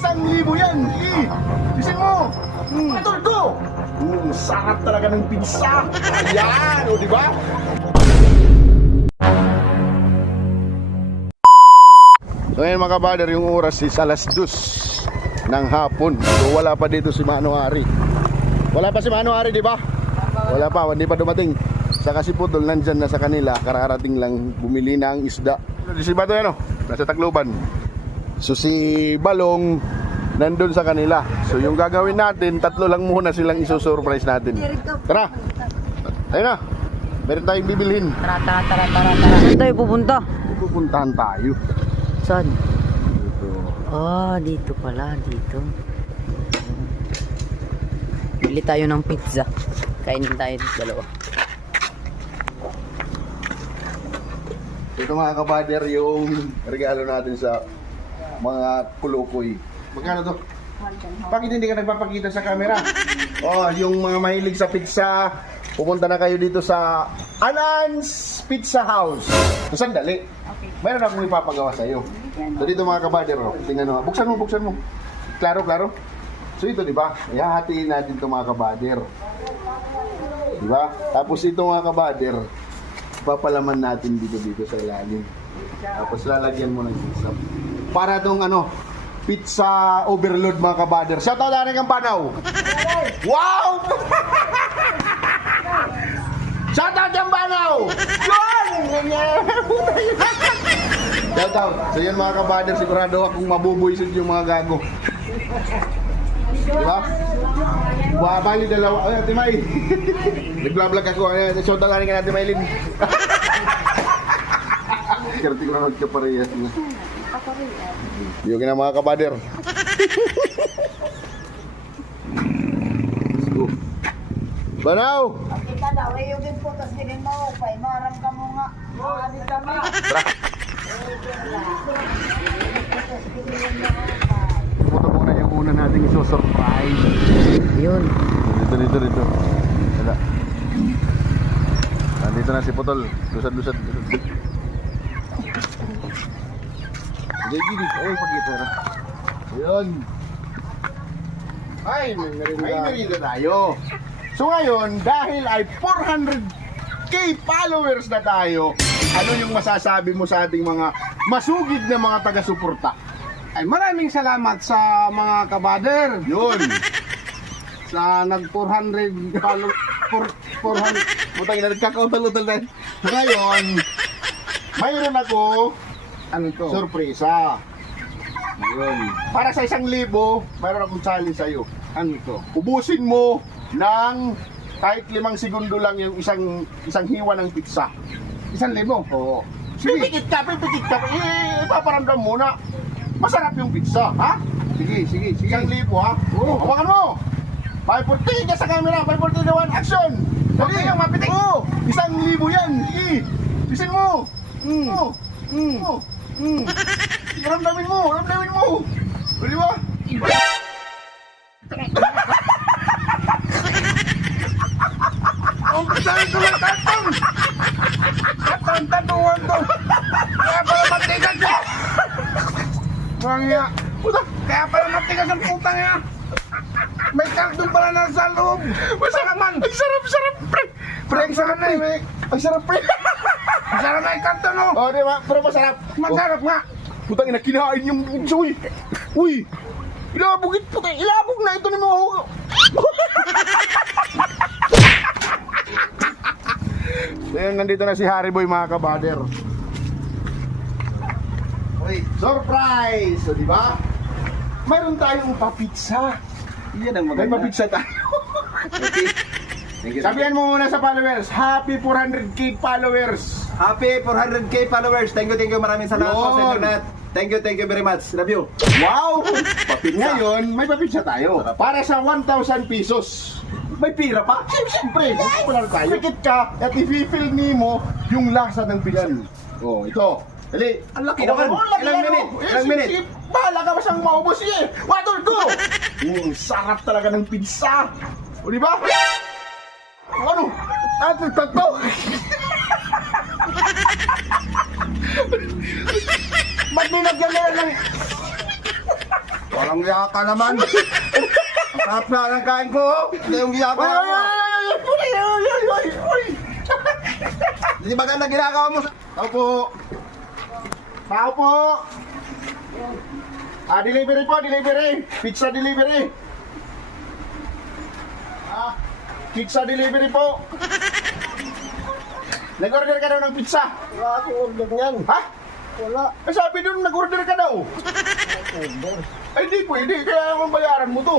1,000 yan! Isin mo! Idol ko! Sarap talaga ng pizza! Ayan! O, diba? So ngayon mga kabader, yung oras is alas 2 ng hapon. So wala pa dito si Mano Ari. Wala pa si Mano Ari, di ba? Wala pa, hindi pa dumating. Saka si Pudol nandyan na sa kanila, kararating lang bumili na ang isda. Si Bato yan o, nasa Tacloban. So si Balong nandun sa kanila. So yung gagawin natin, tatlo lang muna silang isusurprise natin. Tara! Ayun na, meron tayong bibilhin. Tara. Saan tayo pupunta? Pupuntahan tayo. Saan? Dito. Ah, dito pala, dito. Bili tayo ng pizza. Kainin tayo dalawa. Ito mga kabader, yung regalo natin sa mga kulukoy. Magkano to? Bakit hindi ka nagpapakita sa camera? Oh, yung mga mahilig sa pizza, pupunta na kayo dito sa Anan's Pizza House. So, sandali. Mayroon akong ipapagawa sa iyo. So dito mga kabader, oh, tingnan mo. Buksan mo. Klaro. So ito, di ba? Ihahatiin natin ito mga kabader. Di ba? Tapos ito mga kabader, papalaman natin dito sa ilalim. Tapos lalagyan mo ng pizza. Para tong pizza overload mga kabader. Shout out na kang Panaw. Wow! Shout out kang Panaw. Yun! Shout out. So yun mga kabader, sigurado akong mabubuisit yung mga gago. Diba? Bali dalawa. Ay, Ate May. Nag-vlog ako. Shout out na Ate Maylin. Kerti ko na magkaparehas na. Yung na mga kabader. Let's go. Banaw! Kita daw, yung putas din mo, pay maram ka mo nga. Ano kami? Tara! Pupunta muna yung una nating iso-surprise. Yun. Dito. Wala. Nandito na si Putol. Lusad. Gigi. Ay, pag-ito. Ayun. Ay, may merienda tayo. So ngayon, dahil ay 400k followers na tayo, ano yung masasabi mo sa ating mga masugid na mga taga-suporta? Ay, maraming salamat sa mga kabader Yun. sa nag 400 400. Butang ina, nagkakautal-utal na. Ngayon, mayroon ako Ano to? sorpresa. Yun. Para sa 1,000, mayroon akong challenge sa'yo. Ano to? Ubusin mo ng kahit 5 segundo lang yung isang hiwa ng pizza. 1,000. Oo. Pipikit ka. Ipaparamdam muna. Masarap yung pizza, ha? Sige. 1,000, ha? Oo. Hawakan mo. 540 ka sa camera. 541, action! Dali, mapitik. Oo. 1,000 yan. Isin mo. Ramdamin mo. O, di ba? Ang kasal ko lang tatang! Tatuan to! Kaya pala matigas siya! Mangya! Kaya pala matigas ang putang niya! May kaldong pala nasa loob! Masarap man. Ang sarap, pre. Pre, ang sarap na eh! Ang sarap, pre. Ang sarap na yung kaldong no! O, di ba? Pero masarap. Masarap nga! Putang ina, kinain yung uy. Uy. Ilabog na ito ni mo. Ngayon, nandito na si Harry Boy mga kabader. Uy, surprise! So, di ba? Mayroon tayong papizza. Yan ang May papizza tayo. Sabihan mo muna sa followers, happy 400k followers. Happy 400k followers. Thank you. Maraming salamat po sa internet. Thank you very much. Love you. Wow! Ngayon, may papizza tayo. Para sa 1,000 pesos. May pira pa? Siyempre, wala tayo. Pikit ka at i-fill mo yung lasa ng pizza. Oh, ito. Dali. Ang laki naman. Ilang minute? Bahala ka ba siyang maubos eh. Water go! Sarap talaga ng pizza. O, di ba? Ano? Tatlo. Ba't may nagyan na lang? Walang yaka naman. Sarap na ng kain ko. Hindi yung yaka. Hindi maganda ginagawa mo. Tao po. Tao po. Delivery po, delivery. Pizza delivery. Pizza delivery po. Nag-order ka daw ng pizza. Wala akong order niyan. Ha? Wala. Sabi doon, nag-order ka daw. Order. Ay, di pwede. Kaya naman bayaran mo to.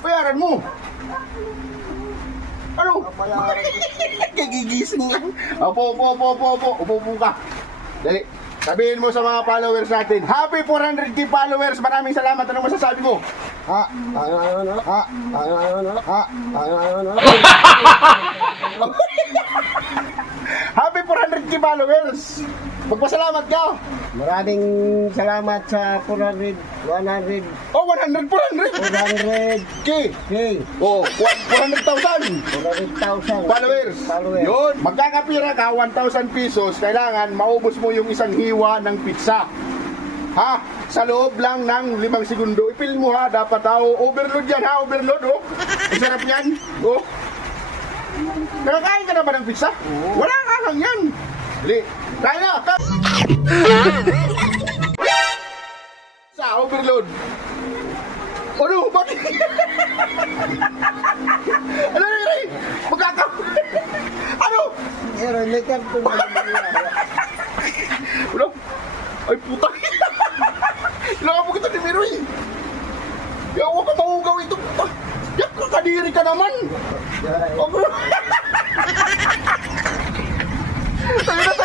Bayaran mo. Ano? Bayaran Kagigising lang. Opo. Upo ka. Dali. Sabihin mo sa mga followers natin, happy 400k followers. Maraming salamat. Anong masasabi mo? Happy 400k followers. Magpasalamat ka. Maraming salamat sa 400, 100, Oh, 100, 400. 400, K. Oh, 400,000. 400,000 Followers. Yun. Magkakapira ka, 1,000 pesos. Kailangan maubos mo yung isang hiwa ng pizza. Ha? Sa loob lang ng 5 segundo. Ipil mo ha. Dapat overload yan ha. Overload oh. Ang sarap yan. Oh. Nakakain ka na ba ng pizza? Wala ka lang yan. Dali. Kain na. Sa overload. Ano? Bakit? Ano? Magkaka... Ano? Pero may karton na Ano? Ay puta. Ilangan mo kita ni Miroy. Yawa ka mahugaw ito. Yak ka kadiri ka naman. Ako. Tayo na.